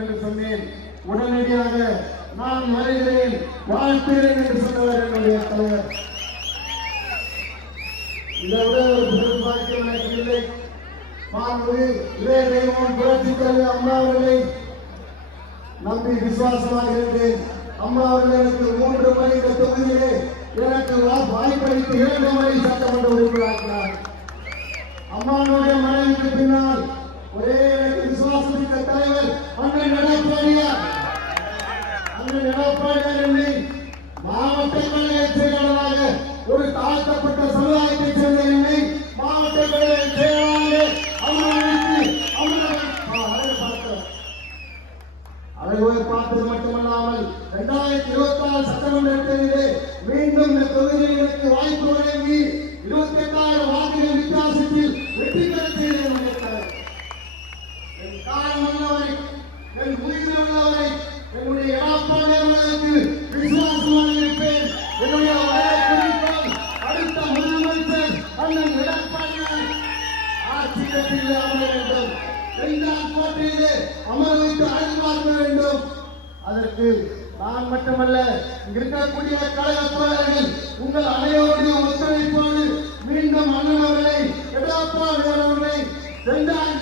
என்று சொன்னேன். உடனடியாக நான் வருகிறேன், வாழ்த்துகிறேன் என்று சொன்னவர் என்னுடைய தலைவர். இதை விட ஒரு பெரும்பாக்கியம் எனக்கு இல்லை. புரட்சி தலைவர் அம்மா அவர்களை நம்பி விசுவாசமாக இருந்தேன். அம்மா அவர்கள் எனக்கு 3 முறை இந்த தொகுதியிலே எனக்கு வாய்ப்பளித்து 2 முறை சட்டமன்ற உறுப்பினராக்கினார். அம்மாவுடைய மனைவிக்கு பின்னால் ஒரே எனக்கு விசுவாசமிக்க தலைவர் அண்ணன் எடப்பாடியார். அண்ணன் எடப்பாடியார் என்னை மாவட்ட கழக செயலாளராக, ஒரு தாழ்த்தப்பட்ட சமுதாயத்தைச் சேர்ந்த என்னை மாவட்ட கழக செயலாளராக அழகுவை பார்த்தது மட்டுமல்லாமல் 2026 சட்டமன்ற தேர்தலிலே மீண்டும் இந்த தொகுதியில் எனக்கு வாய்ப்பு வழங்கி 28,000 வாக்குகள் வித்தியாசத்தில் வெற்றி பெற செய்தேன். என் காலம் உள்ளவரை, என் உயிர் உள்ளவரை என்னுடைய எடப்பாடி அவர்களுக்கு விசுவாசமாக இருப்பேன். என்னுடைய அடுத்த முதலமைச்சர் அண்ணன் எடப்பாடியார் ஆட்சியில் அமர வேண்டும், 2ஆம் கோட்டையிலே அமர வைத்து அழைத்து பார்க்க வேண்டும். அதற்கு நான் மட்டுமல்ல, இருக்கக்கூடிய கழக தோழர்கள் உங்கள் அனைவருடைய ஒத்துழைப்போடு மீண்டும் அண்ணன் அவர்களை, எடப்பாடி அவர்களை 2ஆம்